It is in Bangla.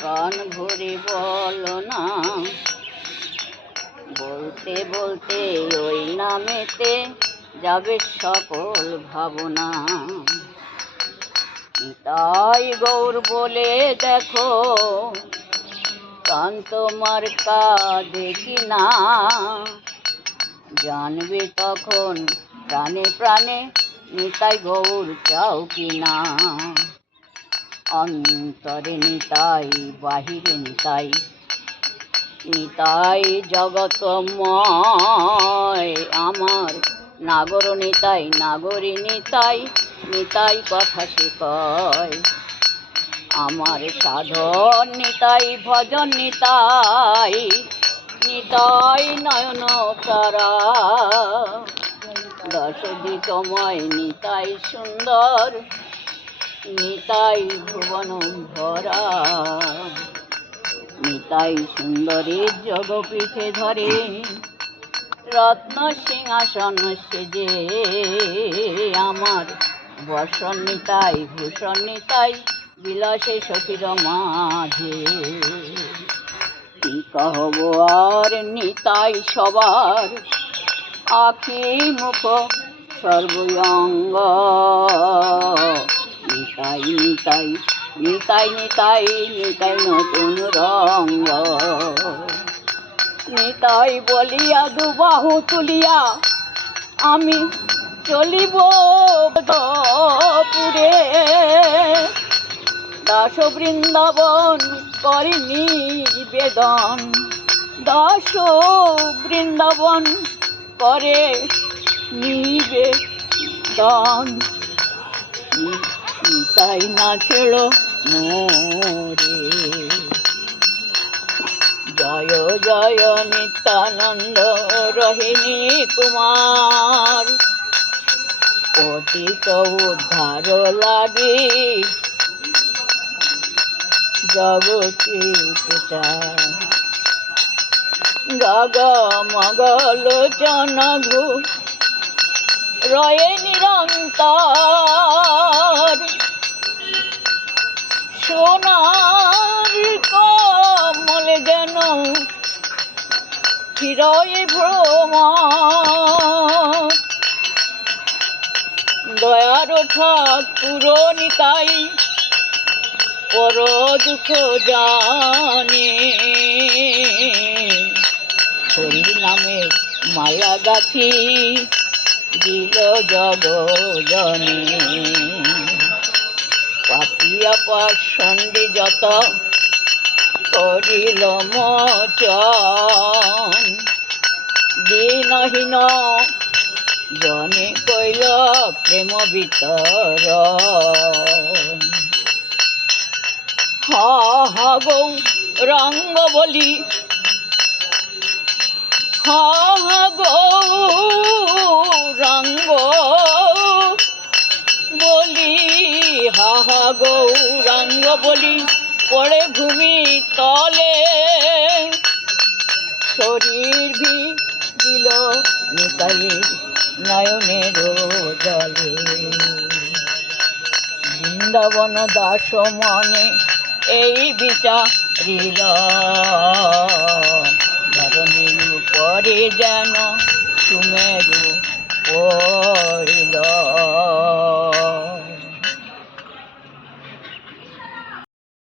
প্রাণ ভরে বলো না, বলতে বলতে ওই নামেতে যাবে সকল ভাবনা। তাই গৌর বলে দেখো, কান তোমার কাঁদে কিনা, জানবে তখন প্রাণে প্রাণে নিতাই গৌর চাও কিনা। অন্তরে নিতাই বাহিরে নিতাই, নিতাই জগতময় আমার। নাগর নিতাই নাগরী নিতাই, নিতাই কথা সে কয়। আমার সাধন নিতাই ভজন নিতাই, নিতাই নয়ন তারা। দশদিকময় নিতাই সুন্দর, নিতাই ভুবন ভরা। নিতাই সুন্দরীর জগপীঠে ধরে, রত্ন সিংহাসন সেজে আমার। বর্ষণ নিতাই ভূষণ নিতাই, বিলাসে সখীর মাঝে। কি কহব আর নিতাই সবার, আখি মুখ সর্বঙ্গ। নিতাই নিতাই নিতাই নিতাই নিতাই নতুন রঙ্গ। নিতাই বলিয়া দুবাহু তুলিয়া আমি চলিব পুরে। দাস বৃন্দাবন করি নিবেদন, দাস বৃন্দাবন করে নিবেদন। নিতাই না ছেড়ো মোরে। জয় জয় নিত্যানন্দ রোহিণী কুমার, পতিত উদ্ধার লাগি জগতে প্রচার। গগ মগলোচন ঘু রয়ে নিরন্তর, সোনার কমলে যেন হিরয়ে ভ্রমর। দয়ার ঠাকুর নিতাই পর দুঃখ জানে, হরি নামে মায়া গাথি দিল জগজনে। পাপিয়া পাষণ্ডী যত করিল মোচন, দীনহীন জনে কইল প্রেম বিতরণ। হা হা গৌরাঙ্গ বলি, হা হা গৌরাঙ্গ বলি, হা হা গৌরাঙ্গ বলি পড়ে ভূমি তলে। শরীর ভিজিল নিতাইয়ের নয়নের জলে। বৃন্দাবন দাস মনে এই বিচারিল, ধরণীর উপরে যেন সুমেরু পড়িল।